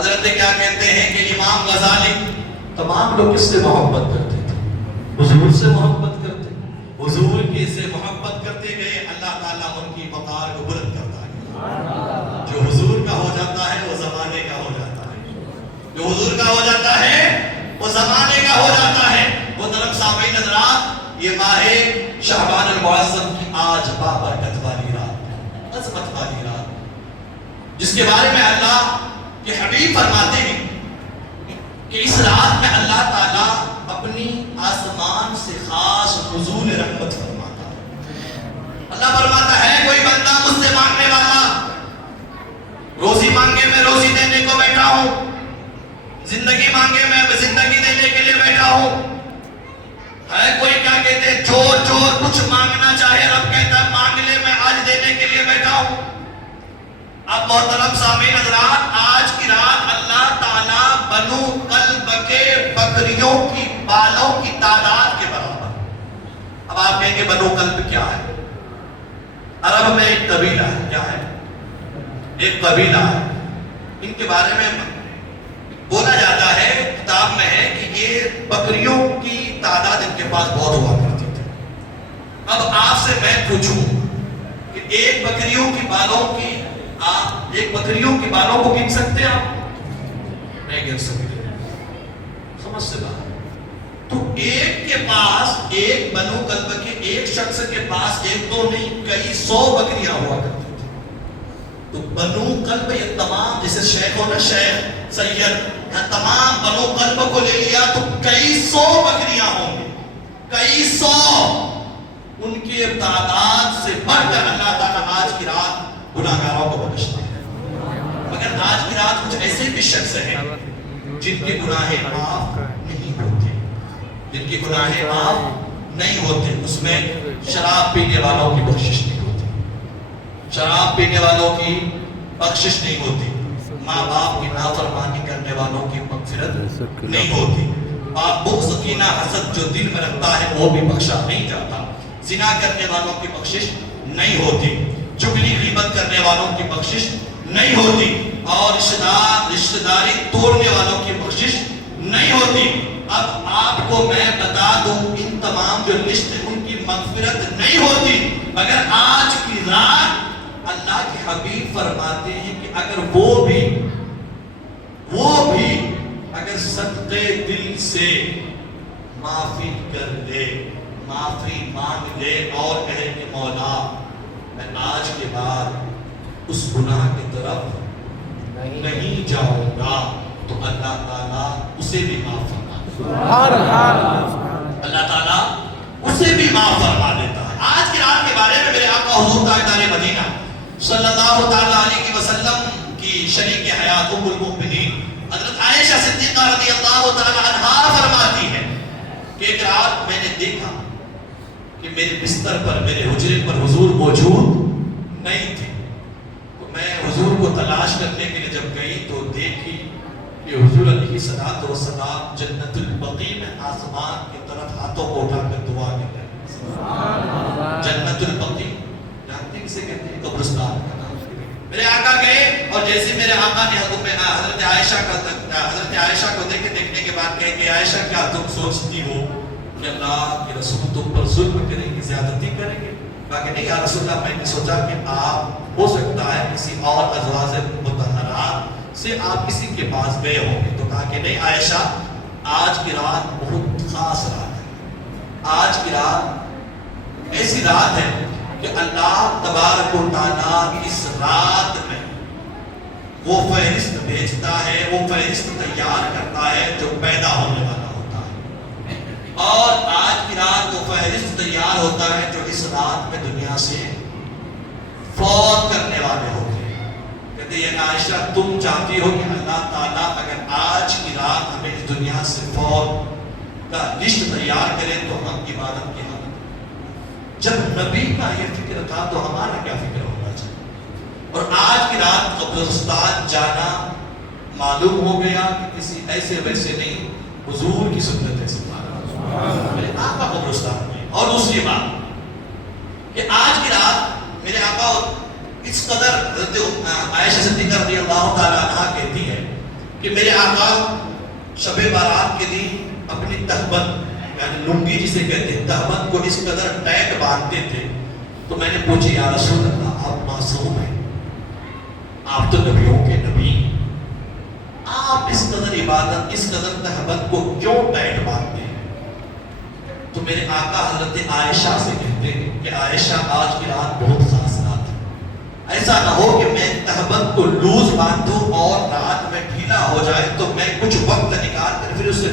حضرت کیا کہتے ہیں کہ امام غزالی تمام لوگ کس سے محبت کرتے تھے؟ حضور سے محبت کرتے، حضور کی سے محبت کرتے گئے، اللہ تعالیٰ ان کی وقار کو بلند کرتا ہے۔ جو حضور کا ہو جاتا ہے وہ زمانے کا ہو جاتا ہے، جو حضور کا ہو جاتا ہے وہ زمانے کا ہو جاتا ہے۔ وہ درم سامعین حضرات، یہ ماہ شعبان المعظم کی آج بابرکت والی رات، عظمت والی رات، جس کے بارے میں اللہ کے حبیب فرماتے ہیں کہ اس رات میں اللہ تعالیٰ اپنی آسمان سے خاص نزول رحمت فرماتا ہے۔ اللہ فرماتا ہے کوئی بندہ مجھ سے مانگنے والا، روزی مانگے میں روزی دینے کو بیٹھا ہوں، زندگی مانگے میں زندگی دینے کے لیے بیٹھا ہوں، ہے کوئی کیا کہتے ہیں چور چور کچھ مانگنا چاہے، رب کہتا ہے مانگ لے میں آج دینے کے لیے بیٹھا ہوں۔ اب محترم سامعین حضرات، آج کی رات اللہ تعالیٰ بنو قلب کے بکریوں کی بالوں کی تعداد کے برابر۔ اب آپ کہیں گے بنو قلب کیا ہے؟ عرب میں ایک قبیلہ ہے، کیا ہے؟ ایک قبیلہ ہے، ان کے بارے میں بولا جاتا ہے، کتاب میں ہے کہ یہ بکریوں کی تعداد ان کے پاس بہت ہوا کرتی تھی۔ اب آپ سے میں پوچھوں کہ ایک بکریوں کی بالوں کی آپ ایک بکریوں کی بالوں کو گن سکتے ہیں؟ آپ نہیں گن سکتے، سمجھ سے باہر۔ تو ایک کے پاس، ایک بنو قلب کے ایک شخص کے پاس ایک دو نہیں کئی 100 بکریاں ہوا کرتی تھی۔ تو بنو قلب یہ تمام، جیسے شیخ ہو نا شیخ سید، یہاں تمام بنو قلب کو لے لیا تو کئی 100 بکریاں ہوں گے، کئی 100۔ ان کی تعداد سے بڑھ کر اللہ تعالیٰ آج کی رات گناہگاروں کو بخشتے ہیں۔ مگر آج کی رات کچھ ایسے بھی شخص ہیں جن کے گناہیں معاف نہیں ہوتے، جن کے گناہیں معاف نہیں ہوتے۔ اس میں شراب پینے والوں کی بخشش نہیں ہوتی، شراب پینے والوں کی بخشش نہیں ہوتی، ماں باپ کی نافرمانی کرنے والوں کی مغفرت نہیں ہوتی، بغض کینہ حسد جو دل میں رکھتا ہے وہ بھی بخشا نہیں جاتا، زنا کرنے والوں کی بخشش نہیں ہوتی، چغلی غیبت کرنے والوں کی بخشش نہیں ہوتی، اور رشتہ داری توڑنے والوں کی بخشش نہیں ہوتی۔ اب آپ کو میں بتا دوں ان تمام جو لسٹ ان کی مغفرت نہیں ہوتی، مگر آج کی رات اللہ کے حبیب فرماتے ہیں کہ اگر وہ بھی اگر صدقے دل سے معافی کر لے، معافی مانگ لے اور کہے کہ مولا میں آج کے بعد اس گناہ کی طرف نہیں جاؤں گا، تو اللہ تعالیٰ اسے بھی معاف فرما دیتا ہے، اللہ تعالیٰ اسے بھی معاف فرما دیتا ہے۔ آج کی رات کے بارے میں میرے آقا حضور تاجدار مدینہ صلی اللہ تعالیٰ علیہ وسلم کی شریک حیات ام المؤمنین حضرت عائشہ صدیقہ رضی اللہ تعالیٰ عنہا فرماتی ہے کہ ایک رات میں نے دیکھا کہ میرے بستر پر، میرے حجرے پر حضور موجود نہیں تھے، تو میں حضور کو تلاش کرنے کے لیے جب گئی تو دیکھی کہ حضور علیہ السلام جنت البقیع میں آسمان کی طرف ہاتھوں کو اٹھا کر دعا کر رہے ہیں۔ جنت البقیع جانتے ہیں کسے کہتے ہیں؟ قبرستان کا نام۔ میرے آقا گئے اور جیسے میرے آقا نے حضرت عائشہ کو دیکھنے کے بعد کہے کہ عائشہ کیا تم سوچتی ہو کہ اللہ کے رسول تم پر ظلم کریں گے، زیادتی کریں گے؟ باقی نہیں یا رسول اللہ، میں نے سوچا کہ آپ ہو سکتا ہے کسی اور ازواج مطہرات سے آپ کسی کے پاس گئے ہوں گے۔ تو کہا کہ نہیں عائشہ، آج کی رات بہت خاص رات ہے، آج کی رات ایسی رات ہے کہ اللہ تبارک و تعالیٰ اس رات میں وہ فہرست بھیجتا ہے، وہ فہرست تیار کرتا ہے جو پیدا ہونے والا ہوتا ہے، اور آج کی رات وہ فہرست تیار ہوتا ہے جو اس رات میں دنیا سے فوت کرنے والے ہوتے ہیں۔ کہتے ہیں عائشہ تم چاہتی ہو کہ اللہ تعالیٰ اگر آج کی رات ہمیں اس دنیا سے فوت کا لسٹ تیار کرے تو ہم عبادت کی حالت، جب نبی کا یہ فکر تھا تو ہمارا کیا فکر ہونا چاہیے؟ اور آج کی رات قبرستان جانا معلوم ہو گیا کہ کسی ایسے ویسے نہیں، حضور کی سنت ہے، میرے آقا قبرستان میں۔ اور دوسری بات کہ آج کی رات میرے آقا اس قدر عائشہ صدیقہ رضی اللہ تعالیٰ عنہ کہتی ہے کہ میرے آقا شب بارات کے دن اپنی تہبند یعنی لنگی جسے کہتے ہیں تہبند کو اس قدر ٹائٹ باندھتے تھے. تو میں نے پوچھی یا رسول اللہ آپ معصوم ہیں, آپ تو نبیوں کے نبی, آپ اس قدر عبادت اس قدر تہبند کو کیوں ٹائٹ باندھتے ہیں؟ تو میرے آقا حضرت عائشہ سے کہتے ہیں کہ عائشہ آج کی رات بہت خاص رات ہے, ایسا نہ ہو کہ میں تہبند کو لوز باندھوں اور رات میں ڈھیلا ہو جائے تو میں کچھ وقت نکال کر پھر اسے